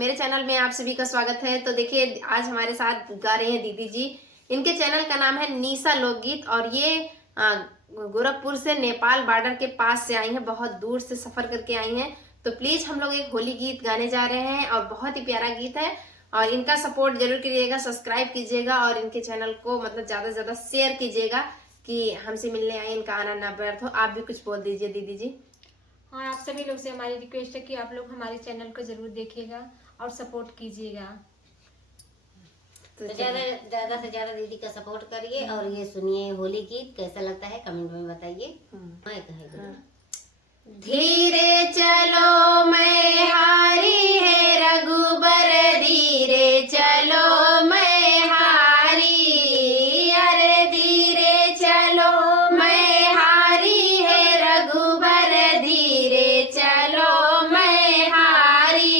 मेरे चैनल में आप सभी का स्वागत है। तो देखिए आज हमारे साथ गा रही हैं दीदी जी। इनके चैनल का नाम है निशा लोकगीत और ये गोरखपुर से नेपाल बॉर्डर के पास से आई हैं, बहुत दूर से सफर करके आई हैं। तो प्लीज हम लोग एक होली गीत गाने जा रहे हैं और बहुत ही प्यारा गीत है और इनका सपोर्ट जरूर कीजिएगा, सब्सक्राइब कीजिएगा और इनके चैनल को मतलब ज्यादा से ज्यादा शेयर कीजिएगा कि हमसे मिलने आए, इनका आना ना व्यर्थ हो। आप भी कुछ बोल दीजिए दीदी जी। हाँ, आप सभी लोग से हमारी रिक्वेस्ट है कि आप लोग हमारे चैनल को जरूर देखिएगा और सपोर्ट कीजिएगा। तो ज्यादा से ज्यादा दीदी का सपोर्ट करिए और ये सुनिए होली गीत कैसा लगता है कमेंट में बताइए। धीरे चलो मैं हारी है रघुबर, धीरे चलो मैं हारी, अरे धीरे चलो मैं हारी है रघुबर, धीरे चलो मैं हारी।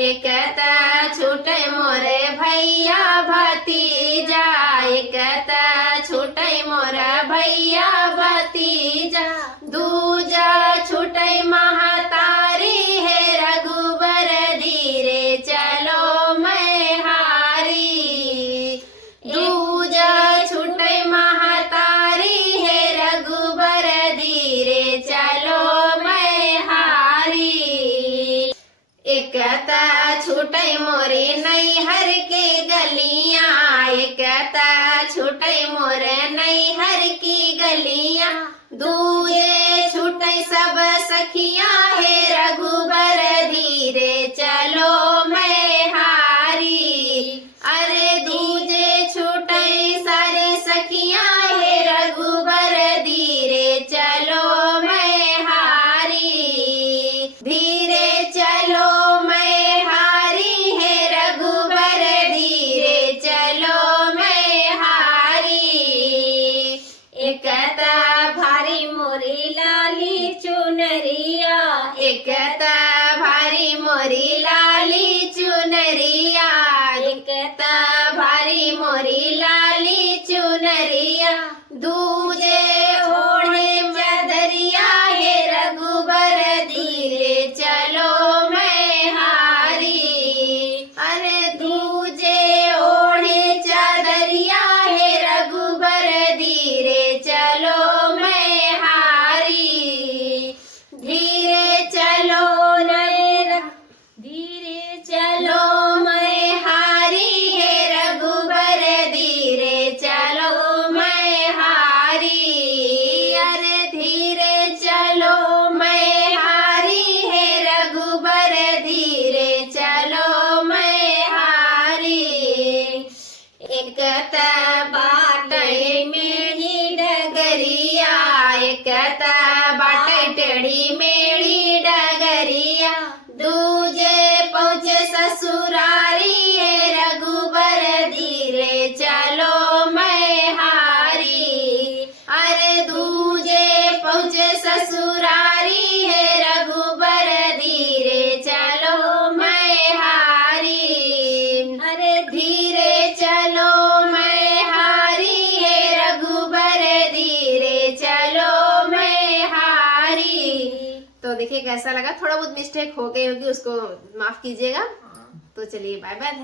एकता छूटे मोरे भैया भतीजा, एकता छूटे मोरा भैया भतीजा, दूजा छूटे महतारी है रघुबर, धीरे चलो मैं हारी। दूजा छूटे महतारी है रघुबर, धीरे चलो मैं हारी। एकता छूटे मोरे नैहर के गलियां, एकता छूटे मोरे नैहर की गलियां, दूजे छूटे सब सखियां है रघुबर, धीरे चलो मैं हारी। अरे दूजे छूटे सारी सखियां है रघुबर, धीरे चलो मैं हारी। धीरे चलो मैं हारी है रघुबर, धीरे चलो मैं हारी। एकता भारी मोरी लाली चुनरिया, एकता भारी मोरी लाली चुनरिया, एकता भारी मोरी लाली चुनरिया, दूजे ओढ़े चदरिया है रघुबर, धीरे चलो मैं हारी। अरे दूजे ओढ़े चदरिया है रघुबर, धीरे चलो मैं हारी। धीरे चलो धीरे चलो मैं हारी है रघुबर, धीरे चलो मैं हारी। अरे धीरे चलो मैं हारी है रघुबर, धीरे चलो मैं हारी। एकता बाटे मेरी डगरिया, एकता बाटे टेढ़ी मेरी डगरिया, दूजे पहुँचे ससुरारी है रघुबर, धीरे चलो मैं हारी। अरे दूजे पहुँचे ससुरारी है रघुबर, धीरे चलो मैं हारी। अरे धीरे चलो मैं हारी है रघुबर, धीरे चलो मैं हारी। तो देखिए कैसा लगा, थोड़ा बहुत मिस्टेक हो गई होगी, उसको माफ कीजिएगा। तो चलिए बाय बाय।